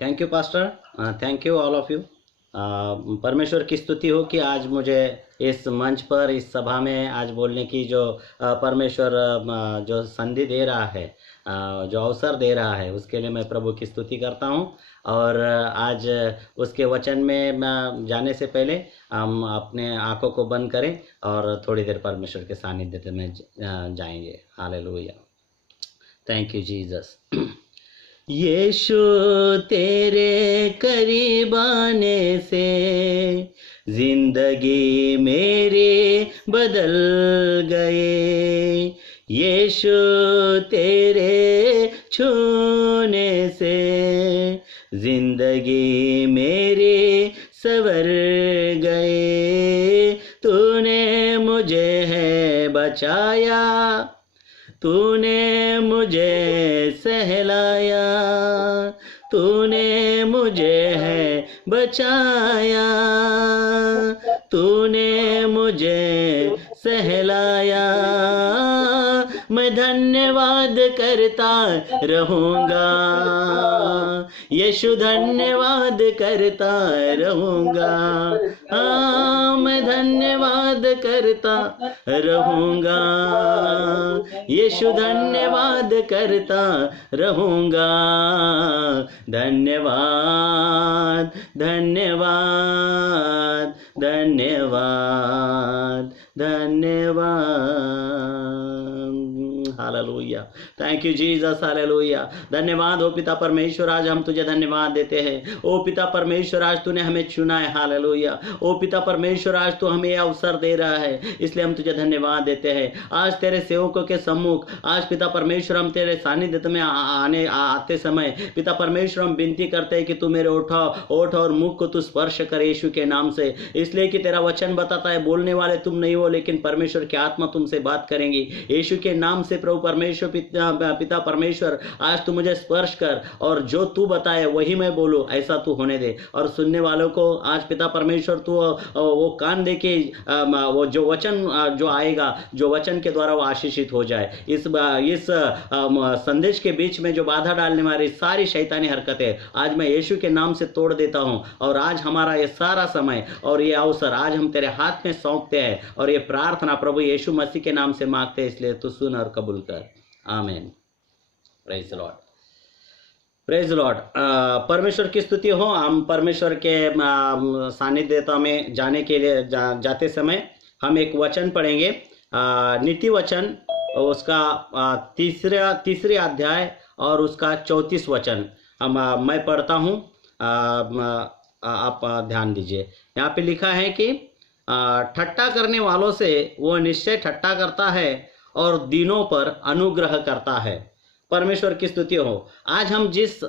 Thank you pastor, thank you all of you. परमेश्वर की स्तुति हो कि आज मुझे इस मंच पर, इस सभा में आज बोलने की जो परमेश्वर जो संधि दे रहा है, जो अवसर दे रहा है, उसके लिए मैं प्रभु की स्तुति करता हूँ। और आज उसके वचन में जाने से पहले हम अपने आंखों को बंद करें और थोड़ी देर परमेश्वर के सानिध्य में जाएंगे। Hallelujah, thank you Jesus. Yeshu तेरे करीब आने से जिंदगी मेरी बदल गए, यीशु तेरे छूने से जिंदगी मेरी संवर गए। तूने मुझे है बचाया, तूने मुझे सहलाया, तूने मुझे है बचाया, तूने मुझे सहलाया। मैं धन्यवाद करता रहूँगा, यीशु धन्यवाद करता रहूँगा। हाँ, मैं धन्यवाद करता रहूँगा, यीशु धन्यवाद करता रहूँगा। धन्यवाद धन्यवाद धन्यवाद धन्यवाद। Hallelujah, thank you Jesus, hallelujah. धन्यवाद ओ पिता परमेश्वर, आज हम तुझे धन्यवाद देते हैं। ओ पिता परमेश्वर, आज तूने हमें चुना है। हालेलुया। ओ पिता परमेश्वर, आज तू हमें अवसर दे रहा है, इसलिए हम तुझे धन्यवाद देते हैं। आज तेरे सेवकों के सम्मुख, आज पिता परमेश्वर, हम तेरे सानिध्य में आते समय पिता परमेश्वर हम विनती करते हैं कि तू मेरे ओठ और मुख को तू स्पर्श कर यीशु के नाम से, इसलिए कि तेरा वचन बताता है बोलने वाले तुम नहीं हो, लेकिन परमेश्वर की आत्मा तुमसे बात करेंगी। यीशु के नाम से प्रभु परमेश्वर, पिता परमेश्वर, आज तू मुझे स्पर्श कर और जो तू बताए वही मैं बोलूं, ऐसा तू होने दे। और सुनने वालों को आज पिता परमेश्वर तू वो कान दे के वो जो वचन जो आएगा, जो वचन के द्वारा वो आशीषित हो जाए। इस संदेश के बीच में जो बाधा डालने वाली सारी शैतानी हरकतें आज मैं यीशु के नाम से तोड़ देता हूं। और आज हमारा ये सारा समय और ये अवसर आज हम तेरे हाथ में सौंपते हैं, और ये प्रार्थना प्रभु यीशु मसीह के नाम से मांगते हैं, इसलिए तू सुन और कबूल कर। आमीन। Praise Lord, praise Lord. परमेश्वर की स्तुति हो। हम परमेश्वर के सानिध्यता में जाने के लिए जाते समय हम एक वचन पढ़ेंगे, नीति वचन, उसका तीसरे अध्याय और उसका 34 वचन मैं पढ़ता हूँ, आप ध्यान दीजिए। यहाँ पे लिखा है कि ठट्ठा करने वालों से वो निश्चय ठट्ठा करता है और दीनों पर अनुग्रह करता है। परमेश्वर की स्तुति हो। आज हम जिस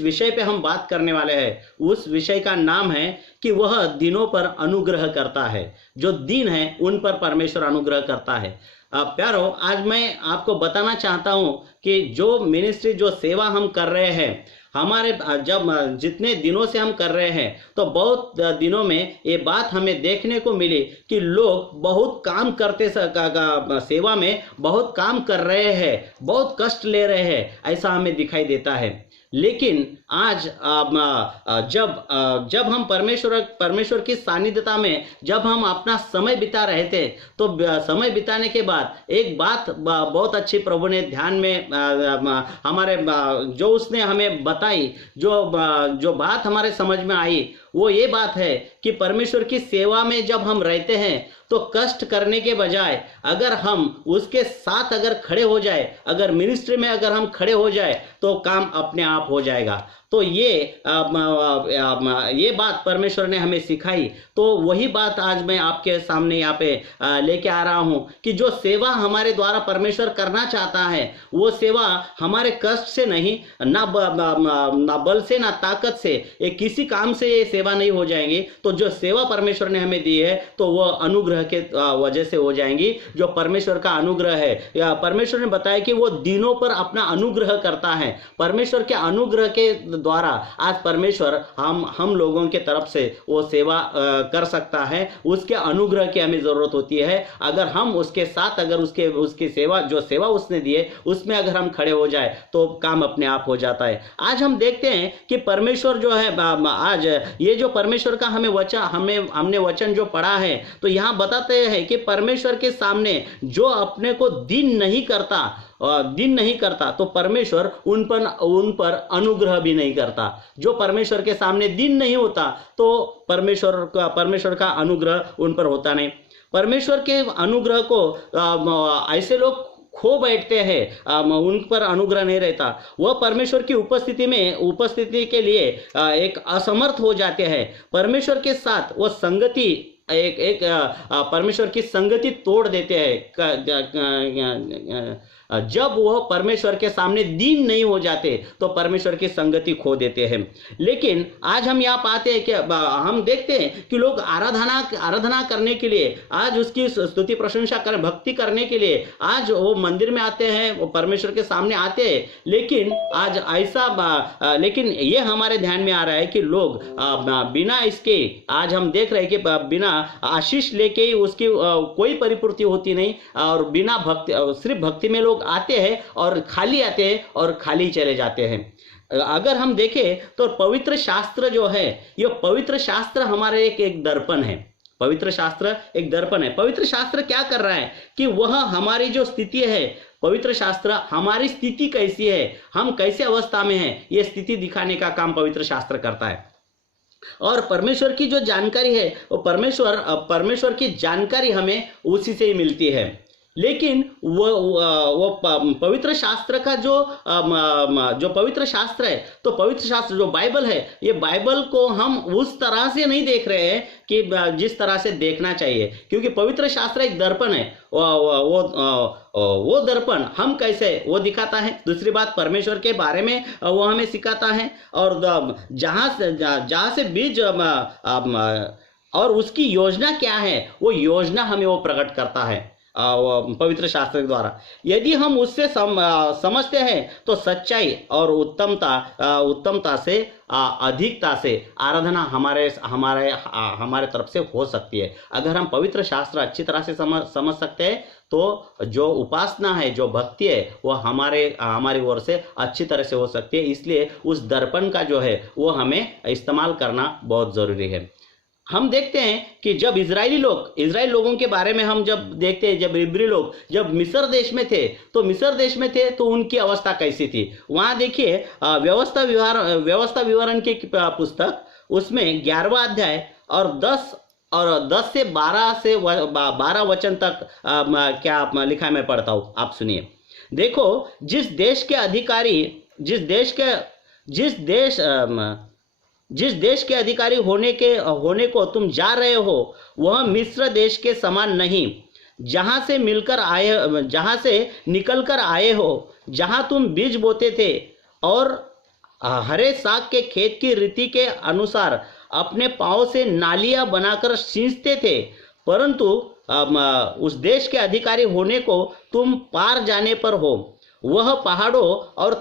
विषय पे हम बात करने वाले हैं, उस विषय का नाम है कि वह दीनों पर अनुग्रह करता है। जो दीन है उन पर परमेश्वर अनुग्रह करता है। प्यारो, आज मैं आपको बताना चाहता हूं कि जो मिनिस्ट्री, जो सेवा हम कर रहे हैं, हमारे जब जितने दिनों से हम कर रहे हैं, तो बहुत दिनों में ये बात हमें देखने को मिली कि लोग बहुत काम करते सेवा में बहुत काम कर रहे हैं, बहुत कष्ट ले रहे हैं, ऐसा हमें दिखाई देता है। लेकिन आज जब हम परमेश्वर की सानिध्यता में जब हम अपना समय बिता रहे थे, तो समय बिताने के बाद एक बात बहुत अच्छी प्रभु ने ध्यान में हमारे जो उसने हमें बताई, जो बात हमारे समझ में आई, वो ये बात है कि परमेश्वर की सेवा में जब हम रहते हैं तो कष्ट करने के बजाय अगर हम उसके साथ अगर खड़े हो जाए, अगर मिनिस्ट्री में अगर हम खड़े हो जाए, तो काम अपने आप हो जाएगा। तो ये बात परमेश्वर ने हमें सिखाई। तो वही बात आज मैं आपके सामने यहाँ पे लेके आ रहा हूँ कि जो सेवा हमारे द्वारा परमेश्वर करना चाहता है, वो सेवा हमारे कष्ट से नहीं, ना बल से, ना ताकत से, ये किसी काम से ये सेवा नहीं हो जाएंगी। तो जो सेवा परमेश्वर ने हमें दी है, तो वह अनुग्रह के वजह से हो जाएंगी। जो परमेश्वर का अनुग्रह है, या परमेश्वर ने बताया कि वो दीनों पर अपना अनुग्रह करता है। परमेश्वर के अनुग्रह के द्वारा आज परमेश्वर हम लोगों के तरफ से वो सेवा कर सकता है। उसके अनुग्रह की हमें जरूरत होती है। अगर हम उसके साथ अगर उसकी सेवा उसने दी है उसमें अगर हम खड़े हो जाए तो काम अपने आप हो जाता है। आज हम देखते हैं कि परमेश्वर जो है, आज ये जो परमेश्वर का हमने वचन जो पढ़ा है, तो यहाँ बताते हैं कि परमेश्वर के सामने जो अपने को दीन नहीं करता तो परमेश्वर उन पर अनुग्रह भी नहीं करता। जो परमेश्वर के सामने दीन नहीं होता तो परमेश्वर का अनुग्रह उन पर होता नहीं। परमेश्वर के अनुग्रह को ऐसे लोग खो बैठते हैं, उन पर अनुग्रह नहीं रहता। वह परमेश्वर की उपस्थिति के लिए एक असमर्थ हो जाते हैं। परमेश्वर के साथ वो संगति परमेश्वर की संगति तोड़ देते हैं। जब वह परमेश्वर के सामने दीन नहीं हो जाते तो परमेश्वर की संगति खो देते हैं। लेकिन आज हम यहाँ पाते हैं कि हम देखते हैं कि लोग आराधना करने के लिए, आज उसकी स्तुति प्रशंसा कर भक्ति करने के लिए आज वो मंदिर में आते हैं, वो परमेश्वर के सामने आते हैं। लेकिन आज लेकिन ये हमारे ध्यान में आ रहा है कि लोग बिना इसके, आज हम देख रहे हैं कि बिना आशीष लेके उसकी कोई परिपूर्ति होती नहीं, और बिना सिर्फ भक्ति में लोग आते हैं और खाली आते हैं और खाली चले जाते हैं। अगर हम देखें तो पवित्र शास्त्र जो है, ये पवित्र शास्त्र हमारे एक दर्पण है। पवित्र शास्त्र एक दर्पण है। पवित्र शास्त्र क्या कर रहा है कि वह हमारी जो स्थिति है, पवित्र शास्त्र हमारी स्थिति कैसी है, हम कैसे अवस्था में हैं, ये स्थिति दिखाने का काम पवित्र शास्त्र करता है। और परमेश्वर की जो जानकारी है वो परमेश्वर की जानकारी हमें उसी से ही मिलती है। लेकिन वो पवित्र शास्त्र का जो पवित्र शास्त्र है, तो पवित्र शास्त्र जो बाइबल है, ये बाइबल को हम उस तरह से नहीं देख रहे हैं कि जिस तरह से देखना चाहिए, क्योंकि पवित्र शास्त्र एक दर्पण है। वो दर्पण हम कैसे वो दिखाता है। दूसरी बात, परमेश्वर के बारे में वो हमें सिखाता है, और जहाँ से बीज और उसकी योजना क्या है, वो योजना हमें वो प्रकट करता है पवित्र शास्त्र के द्वारा। यदि हम उससे समझते हैं तो सच्चाई और उत्तमता से अधिकता से आराधना हमारे तरफ से हो सकती है। अगर हम पवित्र शास्त्र अच्छी तरह से समझ सकते हैं तो जो उपासना है, जो भक्ति है, वो हमारी ओर से अच्छी तरह से हो सकती है। इसलिए उस दर्पण का जो है वो हमें इस्तेमाल करना बहुत जरूरी है। हम देखते हैं कि जब इजराइल लोगों के बारे में हम जब देखते हैं, जब इब्री लोग जब मिस्र देश में थे तो उनकी अवस्था कैसी थी। वहाँ देखिए व्यवस्था विवरण की पुस्तक, उसमें 11वां अध्याय और 10 से 12 वचन तक क्या लिखा है, मैं पढ़ता हूँ, आप सुनिए। देखो, जिस देश के अधिकारी होने को तुम जा रहे हो, वह मिस्र देश के समान नहीं, जहां से निकल कर आए हो, जहां तुम बीज बोते थे और हरे साग के खेत की रीति के अनुसार अपने पांव से नालियां बनाकर सींचते थे। परंतु उस देश के अधिकारी होने को तुम पार जाने पर हो। वह पहाड़ों और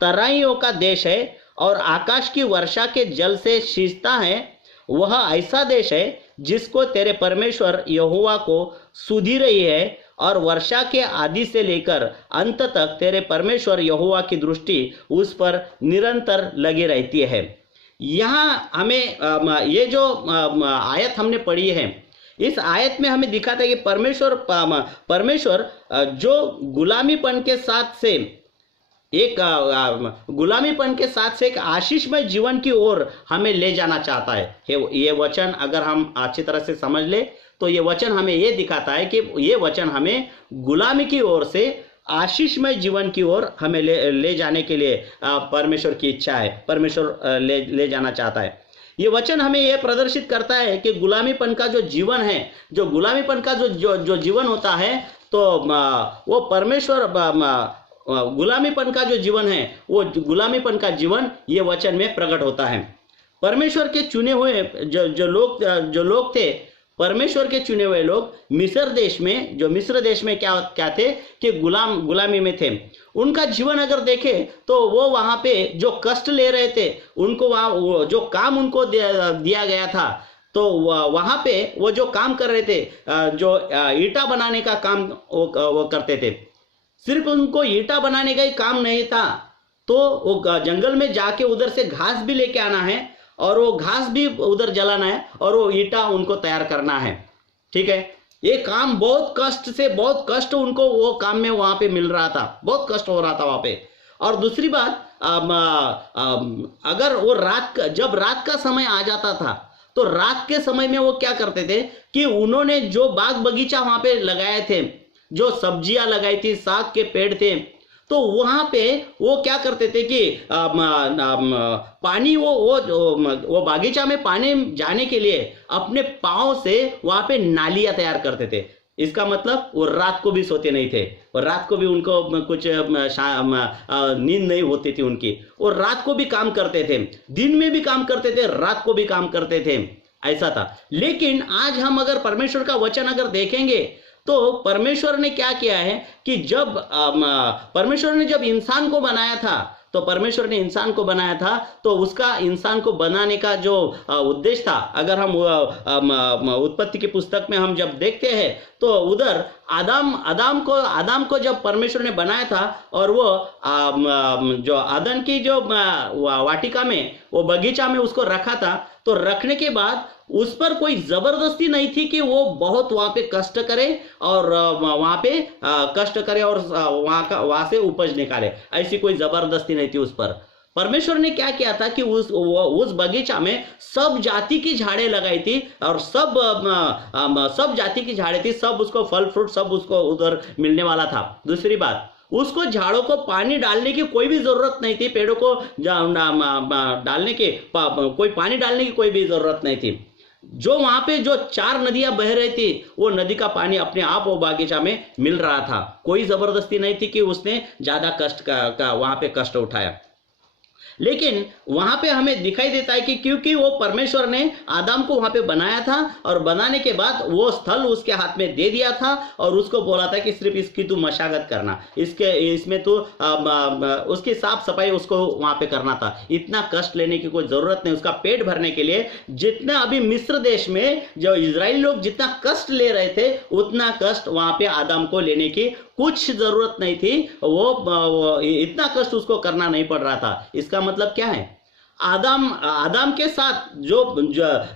तराइयों का देश है और आकाश की वर्षा के जल से सींचता है। वह ऐसा देश है जिसको तेरे परमेश्वर यहोवा को सुधी रही है, और वर्षा के आदि से लेकर अंत तक तेरे परमेश्वर यहोवा की दृष्टि उस पर निरंतर लगी रहती है। यहाँ हमें ये जो आयत हमने पढ़ी है, इस आयत में हमें दिखाता है कि परमेश्वर जो गुलामीपन के साथ से एक आशीषमय जीवन की ओर हमें ले जाना चाहता है। ये वचन अगर हम अच्छी तरह से समझ ले तो ये वचन हमें ये दिखाता है कि ये वचन हमें गुलामी की ओर से आशीषमय जीवन की ओर हमें ले जाने के लिए परमेश्वर की इच्छा है। परमेश्वर ले जाना चाहता है। ये वचन हमें यह प्रदर्शित करता है कि गुलामीपन का जो जीवन है, जो गुलामीपन का जो जीवन होता है, तो वो परमेश्वर गुलामीपन का जो जीवन है, वो गुलामीपन का जीवन ये वचन में प्रकट होता है। परमेश्वर के चुने हुए जो लोग थे, परमेश्वर के चुने हुए लोग मिस्र देश में, जो मिस्र देश में क्या थे कि गुलामी में थे, उनका जीवन अगर देखें तो वो वहां पे जो कष्ट ले रहे थे, उनको वहां जो काम उनको दिया गया था, तो वहां पे वो जो काम कर रहे थे, जो ईंटा बनाने का काम वो करते थे। सिर्फ उनको ईंटा बनाने का ही काम नहीं था, तो वो जंगल में जाके उधर से घास भी लेके आना है और वो घास भी उधर जलाना है और वो ईंटा उनको तैयार करना है। ठीक है, ये काम बहुत कष्ट उनको वो काम में वहां पे मिल रहा था, बहुत कष्ट हो रहा था वहां पे। और दूसरी बात, अगर वो जब रात का समय आ जाता था, तो रात के समय में वो क्या करते थे कि उन्होंने जो बाग बगीचा वहां पे लगाए थे, जो सब्जियां लगाई थी, साग के पेड़ थे, तो वहां पे वो क्या करते थे कि पानी वो बागीचा में पानी जाने के लिए अपने पांव से वहां पे नालियां तैयार करते थे। इसका मतलब वो रात को भी सोते नहीं थे और रात को भी उनको कुछ नींद नहीं होती थी उनकी, और रात को भी काम करते थे, दिन में भी काम करते थे, रात को भी काम करते थे, ऐसा था। लेकिन आज हम अगर परमेश्वर का वचन अगर देखेंगे तो परमेश्वर ने क्या किया है कि जब परमेश्वर ने जब इंसान को बनाया था, तो परमेश्वर ने इंसान को बनाया था, तो उसका इंसान को बनाने का जो उद्देश्य था, अगर हम उत्पत्ति की पुस्तक में हम जब देखते हैं तो उधर आदम को जब परमेश्वर ने बनाया था और वो जो आदम की जो वाटिका में, वो बगीचा में उसको रखा था, तो रखने के बाद उस पर कोई जबरदस्ती नहीं थी कि वो बहुत वहां पे कष्ट करे और वहां पे कष्ट करे और वहां से उपज निकाले, ऐसी कोई जबरदस्ती नहीं थी उस पर। परमेश्वर ने क्या किया था कि उस बगीचा में सब जाति की झाड़ें लगाई थी और सब जाति की झाड़ें थी, सब उसको फल फ्रूट सब उसको उधर मिलने वाला था। दूसरी बात, उसको झाड़ों को पानी डालने की कोई भी जरूरत नहीं थी, पेड़ों को डालने की कोई पानी डालने की कोई भी जरूरत नहीं थी। जो वहां पे जो 4 नदियां बह रही थी, वो नदी का पानी अपने आप वो बागीचा में मिल रहा था, कोई जबरदस्ती नहीं थी कि उसने ज्यादा कष्ट का वहां पे कष्ट उठाया। लेकिन वहां पे हमें दिखाई देता है कि क्योंकि वो परमेश्वर ने आदम को वहां पे बनाया था और बनाने के बाद वो स्थल उसके हाथ में दे दिया था और उसको बोला था कि सिर्फ इसकी तू मशागत करना, इसमें तू उसकी साफ सफाई उसको वहां पे करना था। इतना कष्ट लेने की कोई जरूरत नहीं, उसका पेट भरने के लिए जितना अभी मिस्र देश में जो इजरायली लोग जितना कष्ट ले रहे थे, उतना कष्ट वहां पे आदम को लेने की कुछ जरूरत नहीं थी। वो इतना कष्ट उसको करना नहीं पड़ रहा था। इसका मतलब क्या है, आदम के साथ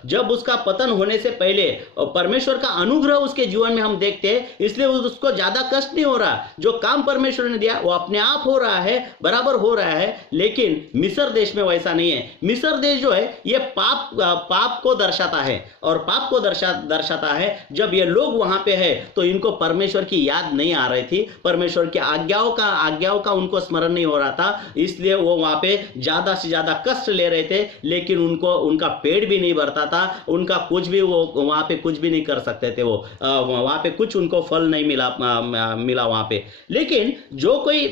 जब उसका पतन होने से पहले परमेश्वर का अनुग्रह उसके जीवन में हम देखते हैं, इसलिए उसको ज्यादा कष्ट नहीं हो रहा। जो काम परमेश्वर ने दिया वो अपने आप हो रहा है, बराबर हो रहा है। लेकिन मिस्र देश में वैसा नहीं है। मिस्र देश जो है ये पाप को दर्शाता है, और पाप को दर्शाता है। जब ये लोग वहां पे है तो इनको परमेश्वर की याद नहीं आ रही थी, परमेश्वर की आज्ञाओं का उनको स्मरण नहीं हो रहा था, इसलिए वो वहां पे ज्यादा से ज्यादा कष्ट ले रहे थे। लेकिन उनका पेट भी नहीं भरता था, उनका कुछ भी वो वहां पे कुछ भी नहीं कर सकते थे, वो वहां पे कुछ उनको फल नहीं मिला वहां पे। लेकिन जो कोई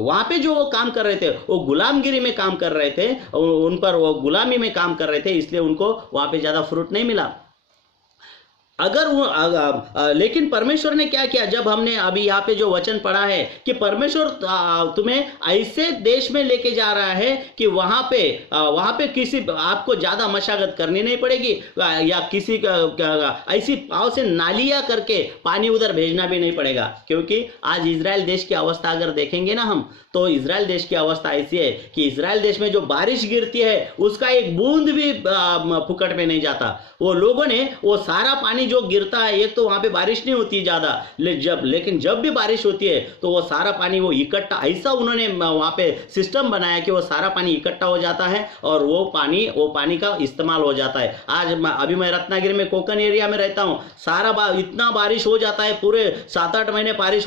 वहां पे जो वो काम कर रहे थे, वो गुलामगिरी में काम कर रहे थे, उन पर वो गुलामी में काम कर रहे थे, इसलिए उनको वहां पे ज्यादा फ्रूट नहीं मिला। लेकिन परमेश्वर ने क्या किया, जब हमने अभी यहाँ पे जो वचन पढ़ा है कि परमेश्वर तुम्हें ऐसे देश में लेके जा रहा है कि वहां पे किसी आपको ज्यादा मशागत करनी नहीं पड़ेगी, या किसी ऐसी पाव से नालियां करके पानी उधर भेजना भी नहीं पड़ेगा। क्योंकि आज इजराइल देश की अवस्था अगर देखेंगे ना हम, तो इजराइल देश की अवस्था ऐसी है कि इजराइल देश में जो बारिश गिरती है उसका एक बूंद भी फुकट में नहीं जाता। वो लोगों ने वो सारा पानी जो गिरता है, एक तो वहां पे बारिश नहीं होती ज्यादा, लेकिन जब भी बारिश होती है तो वो सारा पानी वो इकट्ठा, ऐसा उन्होंने वहां पे सिस्टम बनाया कि वो सारा पानी इकट्ठा हो जाता है और वो पानी का इस्तेमाल हो जाता है। आज अभी मैं रत्नागिरी में कोकन एरिया में रहता हूँ, सारा इतना बारिश हो जाता है, पूरे 7-8 महीने बारिश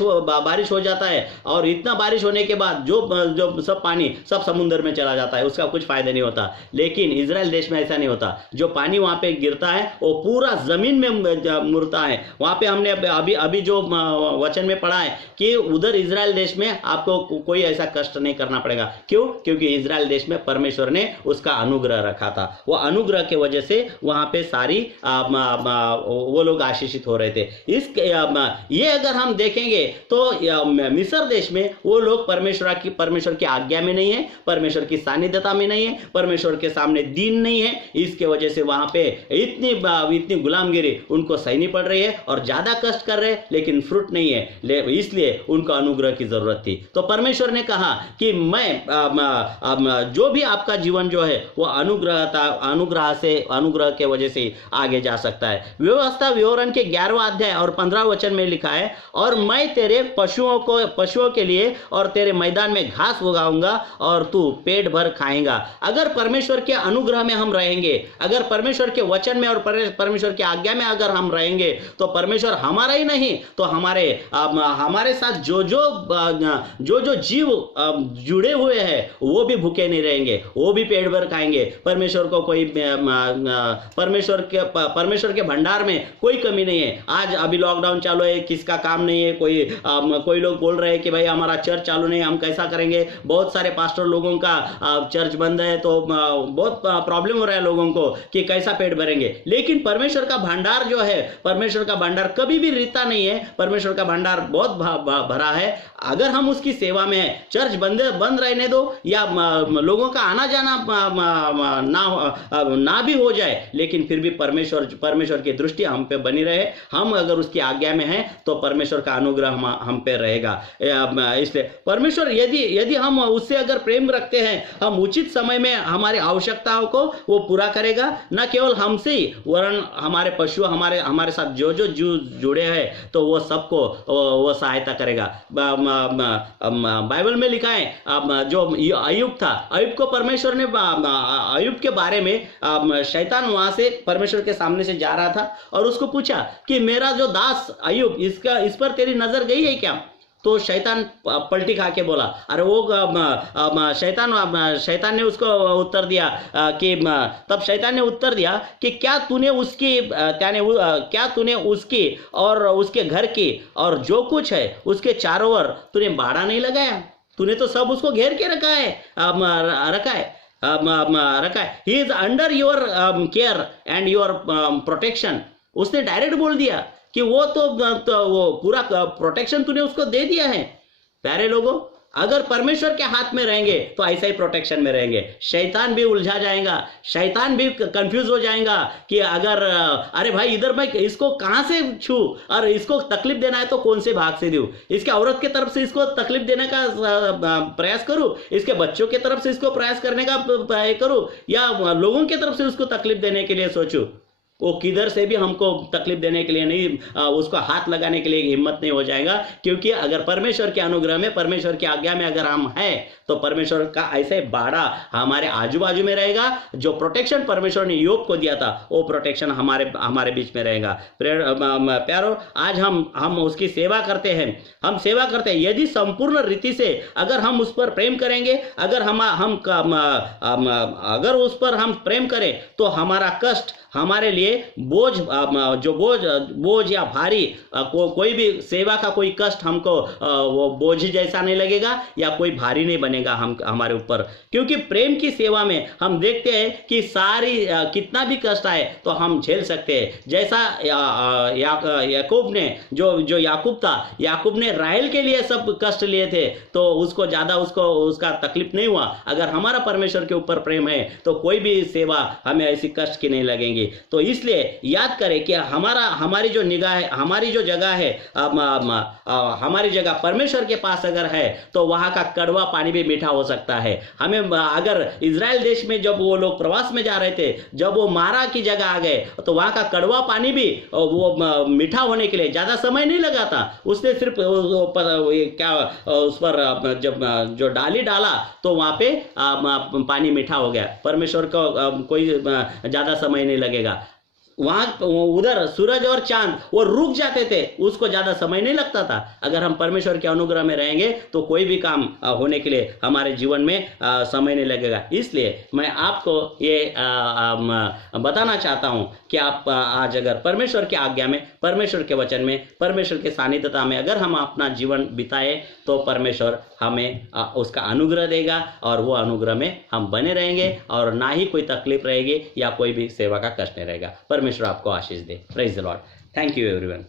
हो जाता है, और इतना बारिश होने के बाद जो सब पानी सब समुद्र में चला जाता है, उसका कुछ फायदा नहीं होता। लेकिन इजराइल देश में ऐसा नहीं होता। जो पानी वहां पे गिरता है वो पूरा जमीन में मूर्ता है। वहाँ पे हमने अभी अभी जो वचन में पढ़ा है कि उधर इजराइल देश में आपको कोई ऐसा कष्ट नहीं करना पड़ेगा। क्यों? क्योंकि इजराइल देश में परमेश्वर ने उसका अनुग्रह रखा था। वो अनुग्रह के वजह से वहाँ पे सारी वो लोग आशीषित हो रहे थे। ये अगर हम देखेंगे तो मिस्र देश में वो लोग परमेश्वर की आज्ञा में नहीं है, परमेश्वर की सानिध्यता में नहीं है, परमेश्वर के सामने दीन नहीं है। इसके वजह से वहां पे इतनी गुलामगिरी उनको सहनी पड़ रही है और ज्यादा कष्ट कर रहे हैं, लेकिन फ्रूट नहीं है, इसलिए उनको अनुग्रह की जरूरत थी। तो परमेश्वर ने कहा कि मैं जो भी आपका जीवन जो है वो अनुग्रह के वजह से आगे जा सकता है। व्यवस्था विवरण के 11वां अध्याय और 15वां वचन में लिखा है, और मैं तेरे पशुओं के लिए और तेरे मैदान में घास उगाऊंगा और तू पेट भर खाएगा। अगर परमेश्वर के अनुग्रह में हम रहेंगे, अगर परमेश्वर के वचन में और परमेश्वर की आज्ञा में अगर हम रहेंगे, तो परमेश्वर हमारा ही नहीं तो हमारे साथ जो जीव जुड़े हुए हैं वो भी भूखे नहीं रहेंगे, वो भी पेट भर खाएंगे। परमेश्वर को कोई परमेश्वर के भंडार में कोई कमी नहीं है। आज अभी लॉकडाउन चालू है, किसका काम नहीं है, कोई लोग बोल रहे हैं कि भाई हमारा चर्च चालू नहीं, हम कैसा करेंगे। बहुत सारे पास्टर लोगों का चर्च बंद है, तो बहुत प्रॉब्लम हो रहा है लोगों को कि कैसा पेट भरेंगे। लेकिन परमेश्वर का भंडार जो है, परमेश्वर का भंडार कभी भी रिता नहीं है, परमेश्वर का भंडार बहुत भरा है। अगर हम उसकी सेवा में है, चर्च बंद रहने दो या लोगों का आना जाना ना भी हो जाए, लेकिन फिर भी परमेश्वर की दृष्टि हम पे बनी रहे। हम अगर उसकी आज्ञा में हैं तो परमेश्वर का अनुग्रह हम पे रहेगा। इसलिए परमेश्वर यदि हम उससे अगर प्रेम रखते हैं, हम उचित समय में हमारी आवश्यकताओं को वो पूरा करेगा। न केवल हमसे ही, वरन हमारे पशु हमारे साथ जो जुड़े हैं तो वो सबको वो सहायता करेगा। बाइबल में लिखा है, जो अय्यूब था, अय्यूब को परमेश्वर ने, अय्यूब के बारे में शैतान वहां से परमेश्वर के सामने से जा रहा था और उसको पूछा कि मेरा जो दास अय्यूब, इस पर तेरी नजर गई है क्या? तो शैतान पलटी खा के बोला, अरे वो शैतान ने उसको उत्तर दिया कि तब शैतान ने उत्तर दिया कि क्या तूने उसकी और उसके घर की और जो कुछ है उसके चारों ओर तूने बाड़ा नहीं लगाया? तूने तो सब उसको घेर के रखा है। He is under your care and your protection. उसने डायरेक्ट बोल दिया कि वो वो पूरा प्रोटेक्शन तूने उसको दे दिया है। प्यारे लोगों, अगर परमेश्वर के हाथ में रहेंगे तो ऐसा ही प्रोटेक्शन में रहेंगे। शैतान भी उलझा जाएगा, शैतान भी कंफ्यूज हो जाएगा कि अगर अरे भाई इधर मैं इसको कहां से छू और इसको तकलीफ देना है तो कौन से भाग से दूं, इसके औरत के तरफ से इसको तकलीफ देने का प्रयास करूं, इसके बच्चों के तरफ से इसको प्रयास करने का करूं, या लोगों की तरफ से उसको तकलीफ देने के लिए सोचूं। वो किधर से भी हमको तकलीफ देने के लिए नहीं, उसको हाथ लगाने के लिए हिम्मत नहीं हो जाएगा। क्योंकि अगर परमेश्वर के अनुग्रह में, परमेश्वर की आज्ञा में अगर हम हैं तो परमेश्वर का ऐसे बाड़ा हमारे आजू बाजू में रहेगा। जो प्रोटेक्शन परमेश्वर ने योग को दिया था वो प्रोटेक्शन हमारे बीच में रहेगा। प्यारो, आज हम उसकी सेवा करते हैं, यदि संपूर्ण रीति से अगर हम उस पर प्रेम करेंगे, अगर अगर उस पर हम प्रेम करें तो हमारा कष्ट हमारे लिए बोझ या भारी कोई भी सेवा का कोई कष्ट हमको वो बोझ जैसा नहीं लगेगा या कोई भारी नहीं बनेगा हमारे ऊपर। क्योंकि प्रेम की सेवा में हम देखते हैं कि कितना भी कष्ट आए तो हम झेल सकते हैं। जैसा याकूब ने जो याकूब था, याकूब ने राहेल के लिए सब कष्ट लिए थे तो उसको ज्यादा उसका तकलीफ नहीं हुआ। अगर हमारा परमेश्वर के ऊपर प्रेम है तो कोई भी सेवा हमें ऐसी कष्ट की नहीं लगेगी। तो इसलिए याद करें कि हमारी जो निगाह है, हमारी जो जगह है, हमारी जगह परमेश्वर के पास अगर है तो वहां का कड़वा पानी भी मीठा हो सकता है। हमें अगर इजराइल देश में जब वो लोग प्रवास में जा रहे थे, जब वो मारा की जगह आ गए तो वहां का कड़वा पानी भी वो मीठा होने के लिए ज्यादा समय नहीं लगा था। उसने सिर्फ उस पर जब जो डाली डाला तो वहां पे पानी मीठा हो गया। परमेश्वर को कोई ज्यादा समय नहीं लगेगा। वहां उधर सूरज और चांद वो रुक जाते थे, उसको ज्यादा समय नहीं लगता था। अगर हम परमेश्वर के अनुग्रह में रहेंगे तो कोई भी काम होने के लिए हमारे जीवन में समय नहीं लगेगा। इसलिए मैं आपको ये बताना चाहता हूं कि आप आज अगर परमेश्वर की आज्ञा में, परमेश्वर के वचन में, परमेश्वर के सानिध्यता में अगर हम अपना जीवन बिताए तो परमेश्वर हमें उसका अनुग्रह देगा और वो अनुग्रह में हम बने रहेंगे और ना ही कोई तकलीफ रहेगी या कोई भी सेवा का कष्ट नहीं रहेगा। परमेश्वर आपको आशीष दे। Praise the Lord. Thank you everyone.